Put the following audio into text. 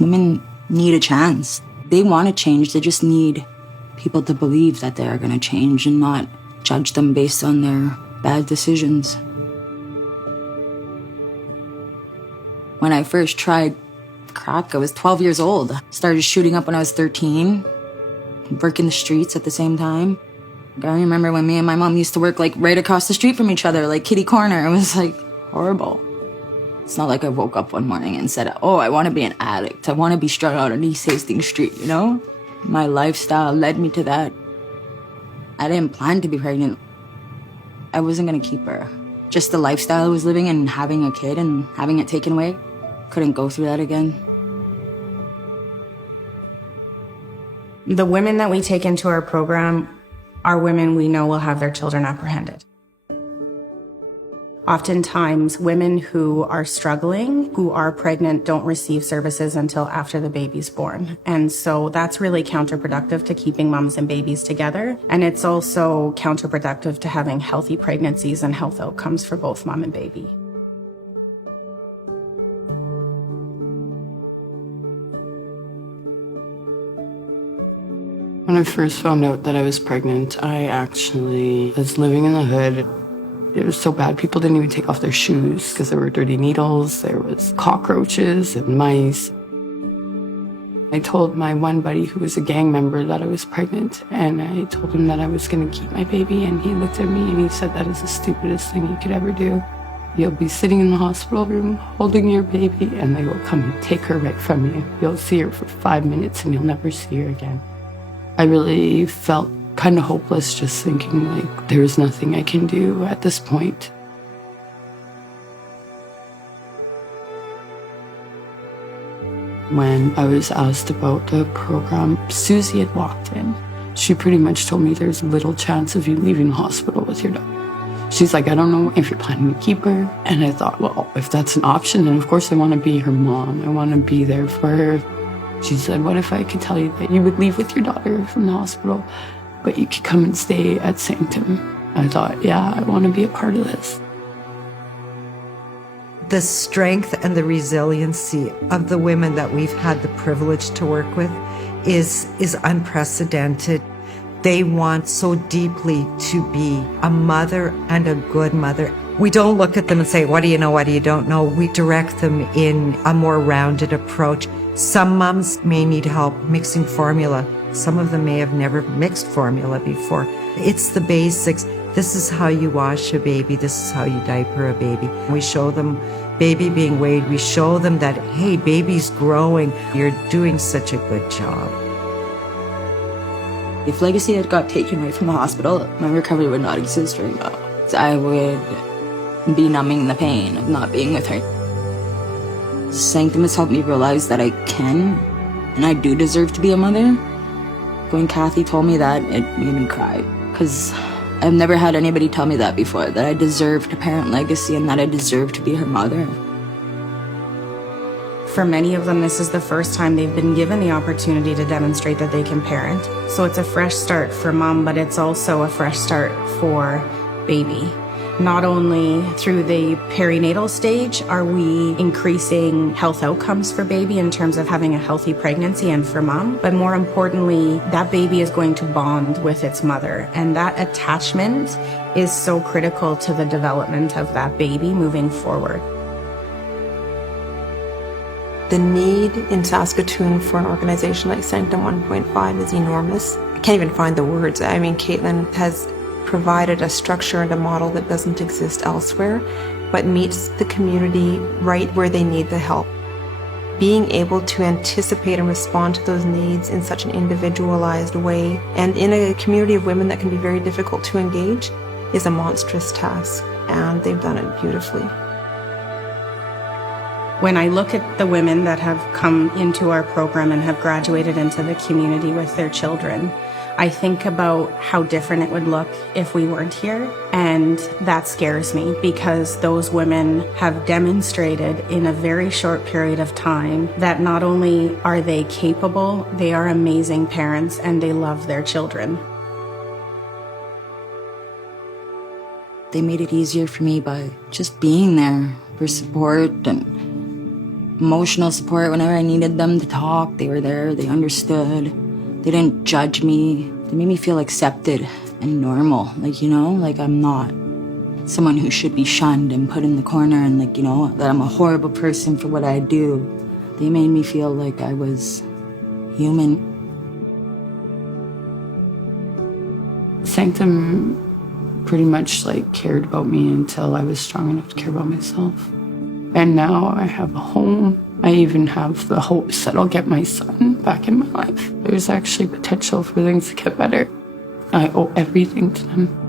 Women need a chance. They want to change. They just need people to believe that they are going to change and not judge them based on their bad decisions. When I first tried crack, I was 12 years old. Started shooting up when I was 13, working the streets at the same time. I remember when me and my mom used to work like right across the street from each other, like kitty corner. It was like horrible. It's not like I woke up one morning and said, oh, I want to be an addict. I want to be strung out on East Hastings Street, you know? My lifestyle led me to that. I didn't plan to be pregnant. I wasn't going to keep her. Just the lifestyle I was living and having a kid and having it taken away. Couldn't go through that again. The women that we take into our program are women we know will have their children apprehended. Oftentimes, women who are struggling, who are pregnant, don't receive services until after the baby's born. And so that's really counterproductive to keeping moms and babies together. And it's also counterproductive to having healthy pregnancies and health outcomes for both mom and baby. When I first found out that I was pregnant, I actually was living in the hood. It was so bad, people didn't even take off their shoes because there were dirty needles, there was cockroaches and mice. I told my one buddy who was a gang member that I was pregnant, and I told him that I was going to keep my baby, and he looked at me and he said, that is the stupidest thing you could ever do. You'll be sitting in the hospital room holding your baby, and they will come and take her right from you. You'll see her for 5 minutes and you'll never see her again. I really felt kind of hopeless, just thinking like there's nothing I can do at this point. When I was asked about the program, Susie had walked in. She pretty much told me there's little chance of you leaving the hospital with your daughter. She's like, I don't know if you're planning to keep her. And I thought, well, if that's an option, then of course I want to be her mom. I want to be there for her. She said, what if I could tell you that you would leave with your daughter from the hospital, but you could come and stay at Sanctum? I thought, yeah, I want to be a part of this. The strength and the resiliency of the women that we've had the privilege to work with is unprecedented. They want so deeply to be a mother and a good mother. We don't look at them and say, what do you know, what do you don't know? We direct them in a more rounded approach. Some moms may need help mixing formula. Some of them may have never mixed formula before. It's the basics. This is how you wash a baby. This is how you diaper a baby. We show them baby being weighed. We show them that, hey, baby's growing. You're doing such a good job. If Legacy had got taken away from the hospital, my recovery would not exist right now. I would be numbing the pain of not being with her. Sanctum has helped me realize that I can and I do deserve to be a mother. When Kathy told me that, it made me cry, because I've never had anybody tell me that before, that I deserve to parent Legacy and that I deserve to be her mother. For many of them, this is the first time they've been given the opportunity to demonstrate that they can parent. So it's a fresh start for mom, but it's also a fresh start for baby. Not only through the perinatal stage are we increasing health outcomes for baby in terms of having a healthy pregnancy and for mom, but more importantly, that baby is going to bond with its mother. And that attachment is so critical to the development of that baby moving forward. The need in Saskatoon for an organization like Sanctum 1.5 is enormous. I can't even find the words. I mean, Caitlin has provided a structure and a model that doesn't exist elsewhere, but meets the community right where they need the help. Being able to anticipate and respond to those needs in such an individualized way, and in a community of women that can be very difficult to engage, is a monstrous task, and they've done it beautifully. When I look at the women that have come into our program and have graduated into the community with their children, I think about how different it would look if we weren't here, and that scares me because those women have demonstrated in a very short period of time that not only are they capable, they are amazing parents and they love their children. They made it easier for me by just being there for support and emotional support whenever I needed them to talk. They were there, they understood. They didn't judge me. They made me feel accepted and normal. Like, you know, like I'm not someone who should be shunned and put in the corner and like, you know, that I'm a horrible person for what I do. They made me feel like I was human. Sanctum pretty much like cared about me until I was strong enough to care about myself. And now I have a home. I even have the hopes that I'll get my son back in my life. There's actually potential for things to get better. I owe everything to them.